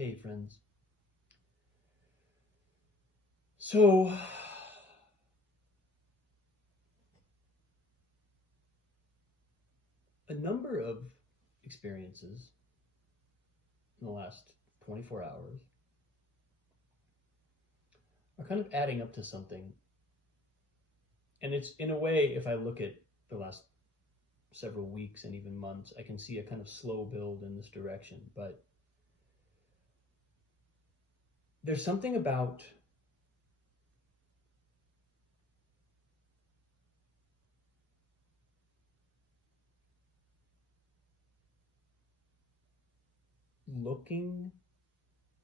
Hey, friends. So, a number of experiences in the last 24 hours are kind of adding up to something. And it's, in a way, if I look at the last several weeks and even months, I can see a kind of slow build in this direction. But there's something about looking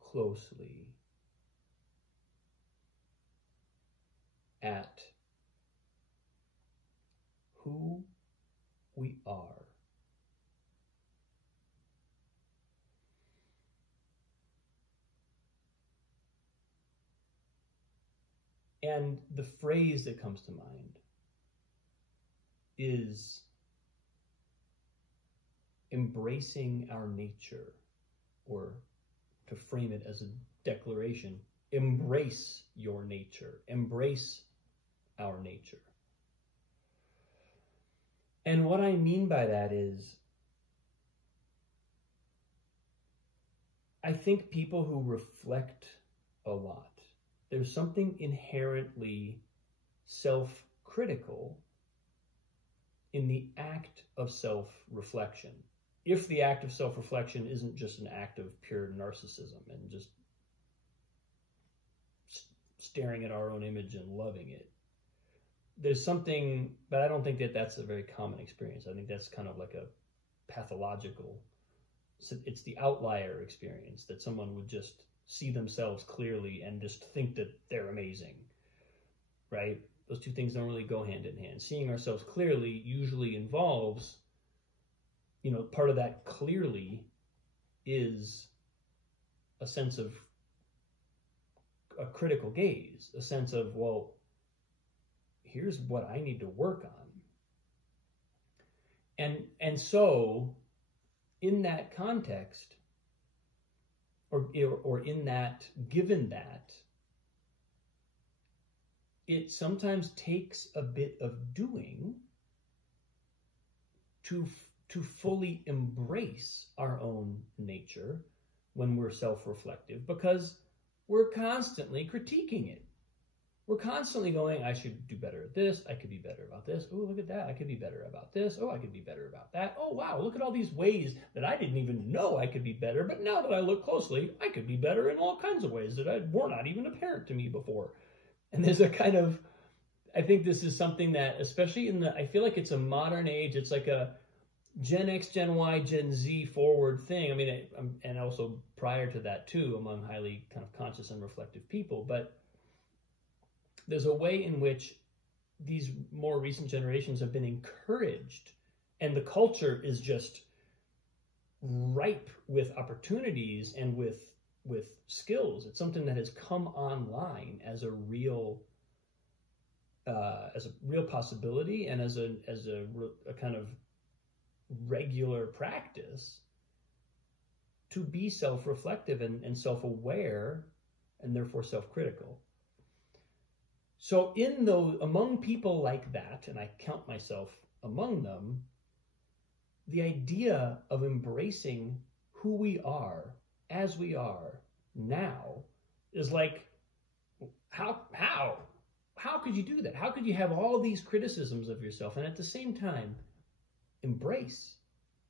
closely at who we are. And the phrase that comes to mind is embracing our nature, or to frame it as a declaration, embrace your nature, embrace our nature. And what I mean by that is, I think people who reflect a lot, there's something inherently self-critical in the act of self-reflection. If the act of self-reflection isn't just an act of pure narcissism and just staring at our own image and loving it, there's something, but I don't think that that's a very common experience. I think that's kind of like a pathological, it's the outlier experience, that someone would just see themselves clearly and just think that they're amazing, right? Those two things don't really go hand in hand. Seeing ourselves clearly usually involves, part of that clearly is a sense of a critical gaze, a sense of, well, here's what I need to work on. And so in that context, or in that, given that, it sometimes takes a bit of doing to fully embrace our own nature when we're self-reflective, because we're constantly critiquing it. We're constantly going, I should do better at this. I could be better about this. Oh, look at that. I could be better about this. Oh, I could be better about that. Oh, wow. Look at all these ways that I didn't even know I could be better. But now that I look closely, I could be better in all kinds of ways that were not even apparent to me before. And there's a kind of, I think this is something that, especially I feel like it's a modern age. It's like a Gen X, Gen Y, Gen Z forward thing. I mean, and also prior to that too, among highly kind of conscious and reflective people. But there's a way in which these more recent generations have been encouraged, and the culture is just ripe with opportunities and with skills. It's something that has come online as a real possibility, and as a kind of regular practice to be self-reflective and self-aware, and therefore self-critical. So among people like that, and I count myself among them, the idea of embracing who we are as we are now is like, how could you do that? How could you have all these criticisms of yourself and at the same time embrace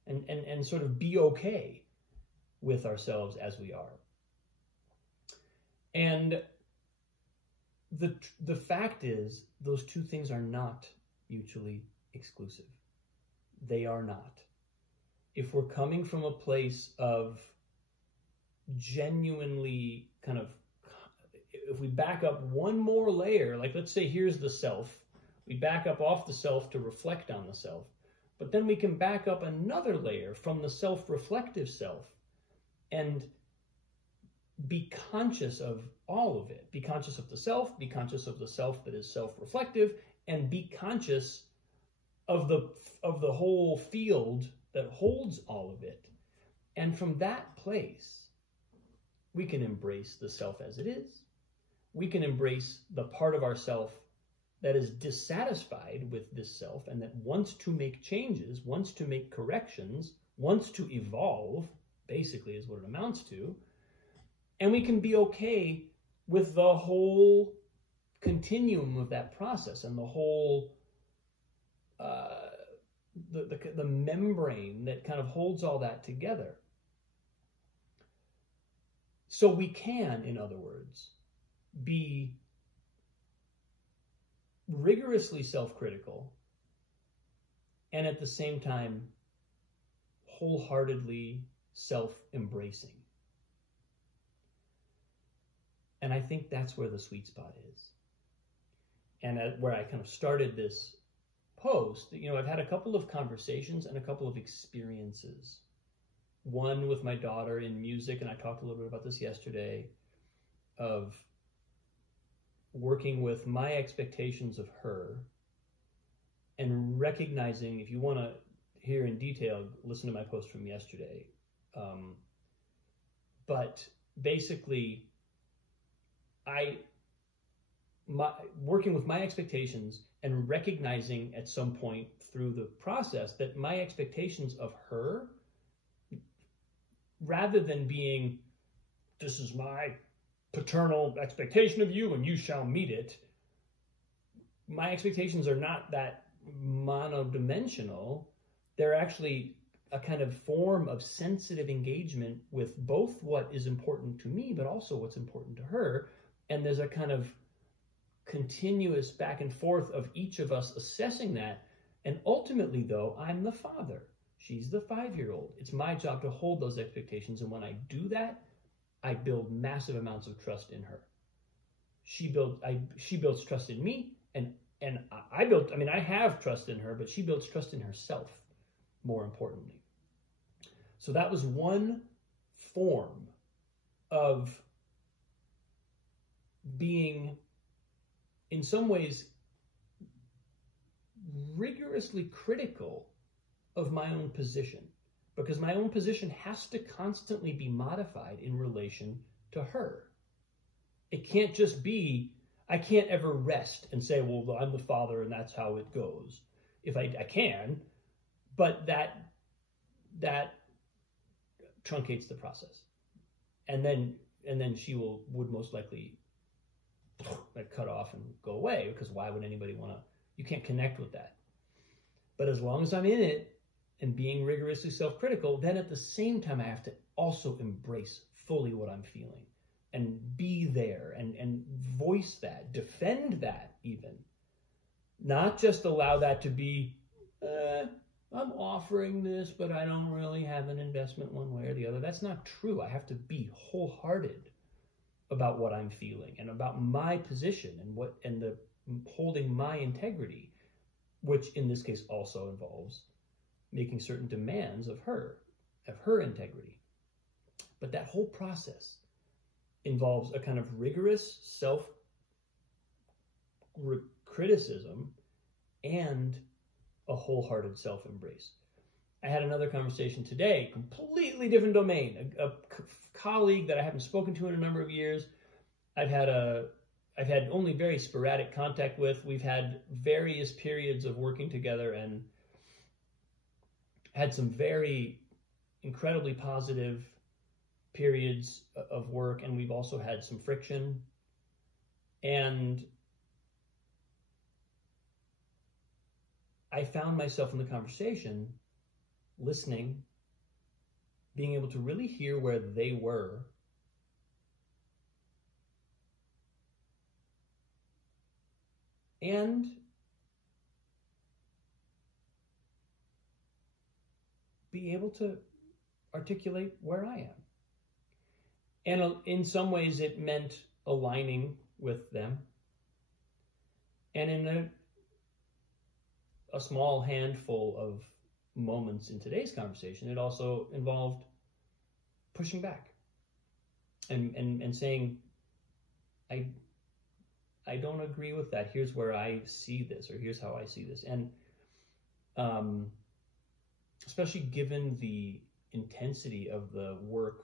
and sort of be okay with ourselves as we are? And the fact is, those two things are not mutually exclusive. They are not. If we're coming from a place of genuinely kind of, if we back up one more layer, like let's say here's the self, we back up off the self to reflect on the self, but then we can back up another layer from the self-reflective self and be conscious of all of it. Be conscious of the self, be conscious of the self that is self-reflective, and be conscious of the whole field that holds all of it. And from that place, we can embrace the self as it is. We can embrace the part of ourself that is dissatisfied with this self and that wants to make changes, wants to make corrections, wants to evolve, basically is what it amounts to. And we can be okay with the whole continuum of that process and the whole the membrane that kind of holds all that together. So we can, in other words, be rigorously self-critical and at the same time wholeheartedly self-embracing. And I think that's where the sweet spot is. And where I kind of started this post, I've had a couple of conversations and a couple of experiences. One with my daughter in music, and I talked a little bit about this yesterday, of working with my expectations of her and recognizing, if you want to hear in detail, listen to my post from yesterday. But basically, working with my expectations and recognizing at some point through the process that my expectations of her, rather than being, this is my paternal expectation of you and you shall meet it, my expectations are not that monodimensional. They're actually a kind of form of sensitive engagement with both what is important to me, but also what's important to her. And there's a kind of continuous back and forth of each of us assessing that. And ultimately, though, I'm the father. She's the 5-year-old. It's my job to hold those expectations. And when I do that, I build massive amounts of trust in her. She builds trust in me, and I have trust in her, but she builds trust in herself, more importantly. So that was one form of being, in some ways, rigorously critical of my own position, because my own position has to constantly be modified in relation to her. It can't just be, I can't ever rest and say, well, I'm the father and that's how it goes. If I can, but that truncates the process. And then she would most likely cut off and go away, because why would anybody want to, you can't connect with that. But as long as I'm in it and being rigorously self-critical, then at the same time I have to also embrace fully what I'm feeling and be there and voice that, defend that even. Not just allow that to be, I'm offering this, but I don't really have an investment one way or the other. That's not true. I have to be wholehearted about what I'm feeling and about my position and the holding my integrity, which in this case also involves making certain demands of her integrity. But that whole process involves a kind of rigorous self-criticism and a wholehearted self-embrace. I had another conversation today, completely different domain, a colleague that I haven't spoken to in a number of years. I've had only very sporadic contact with. We've had various periods of working together and had some very incredibly positive periods of work, and we've also had some friction. And I found myself in the conversation listening, being able to really hear where they were, and be able to articulate where I am. And in some ways it meant aligning with them. And in a small handful of moments in today's conversation, it also involved pushing back and saying, I don't agree with that. Here's where I see this, or here's how I see this. And especially given the intensity of the work,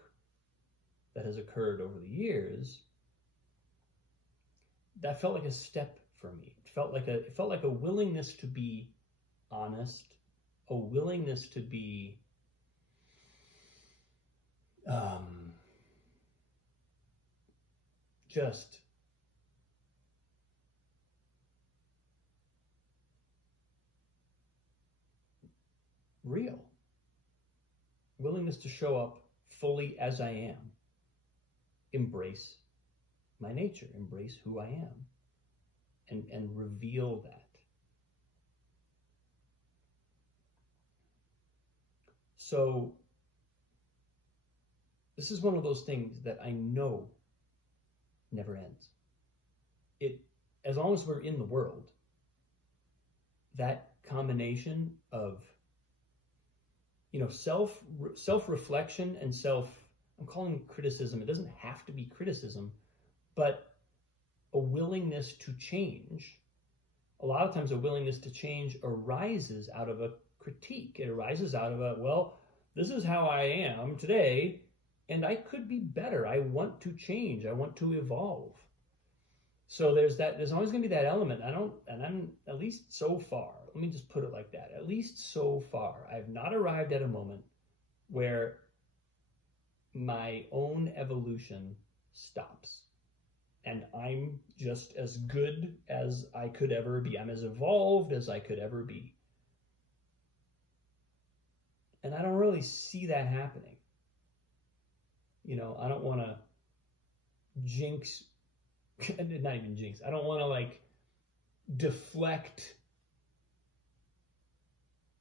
the that has occurred over the years, that felt like a step for me. It felt like a willingness to be honest, a willingness to be just real. Willingness to show up fully as I am. Embrace my nature, embrace who I am, and reveal that. So this is one of those things that I know never ends. As long as we're in the world, that combination of, self-reflection and I'm calling it criticism. It doesn't have to be criticism, but a willingness to change. A lot of times a willingness to change arises out of a critique. It arises out of this is how I am today, and I could be better. I want to change. I want to evolve. So there's always going to be that element. I'm at least so far, let me just put it like that. At least so far, I've not arrived at a moment where my own evolution stops. And I'm just as good as I could ever be. I'm as evolved as I could ever be. And I don't really see that happening. I don't want to jinx, not even jinx, I don't want to deflect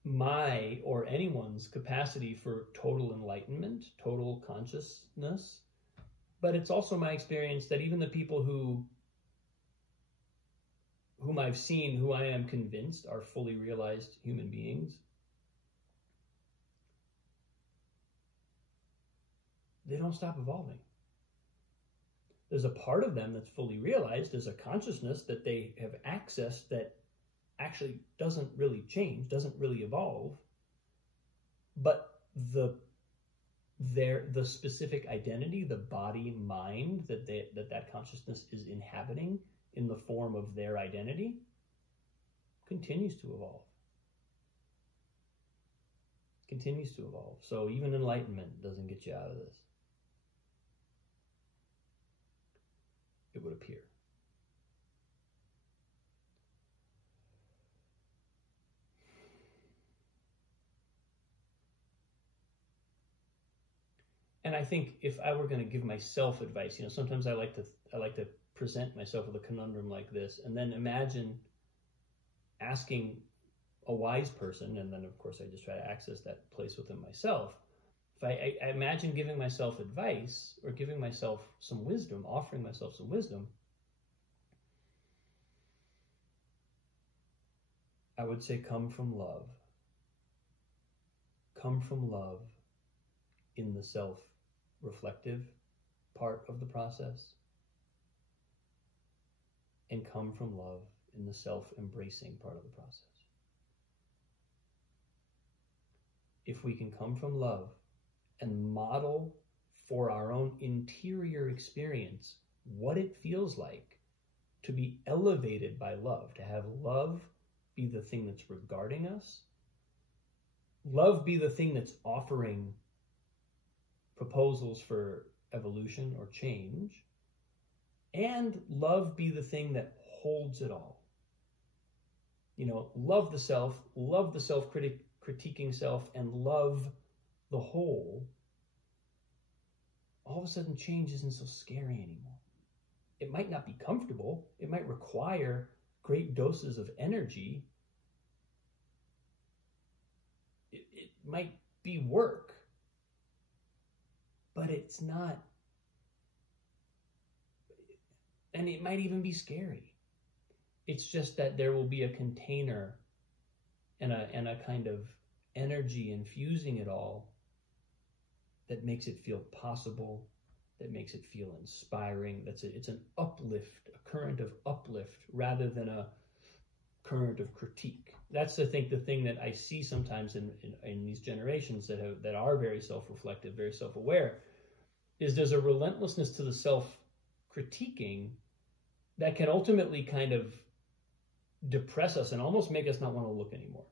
my or anyone's capacity for total enlightenment, total consciousness. But it's also my experience that even the people whom I've seen, who I am convinced are fully realized human beings, they don't stop evolving. There's a part of them that's fully realized. There's a consciousness that they have accessed that actually doesn't really change, doesn't really evolve. But the specific identity, the body, mind that consciousness is inhabiting in the form of their identity continues to evolve. Continues to evolve. So even enlightenment doesn't get you out of this. It would appear. And I think if I were going to give myself advice, sometimes I like to present myself with a conundrum like this, and then imagine asking a wise person, and then of course I just try to access that place within myself. If I imagine giving myself advice or giving myself some wisdom, offering myself some wisdom, I would say come from love. Come from love in the self-reflective part of the process, and come from love in the self-embracing part of the process. If we can come from love and model for our own interior experience what it feels like to be elevated by love, to have love be the thing that's regarding us, love be the thing that's offering proposals for evolution or change, and love be the thing that holds it all. Love the self-critiquing self, and love the whole. All of a sudden, change isn't so scary anymore. It might not be comfortable. It might require great doses of energy. It might be work. But it's not, and it might even be scary. It's just that there will be a container and a kind of energy infusing it all that makes it feel possible, that makes it feel inspiring. It's an uplift, a current of uplift rather than a current of critique. That's, I think, the thing that I see sometimes in these generations that are very self-reflective, very self-aware, is there's a relentlessness to the self-critiquing that can ultimately kind of depress us and almost make us not want to look anymore.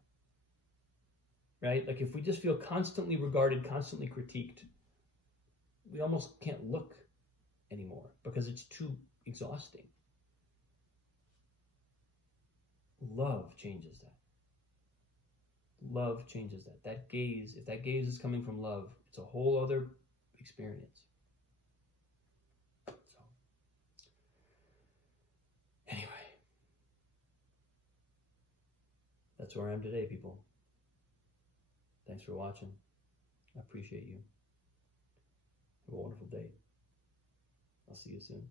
Right? Like if we just feel constantly regarded, constantly critiqued, we almost can't look anymore because it's too exhausting. Love changes that. Love changes that. That gaze, if that gaze is coming from love, it's a whole other experience. So, anyway, that's where I am today, people. Thanks for watching. I appreciate you. Have a wonderful day. I'll see you soon.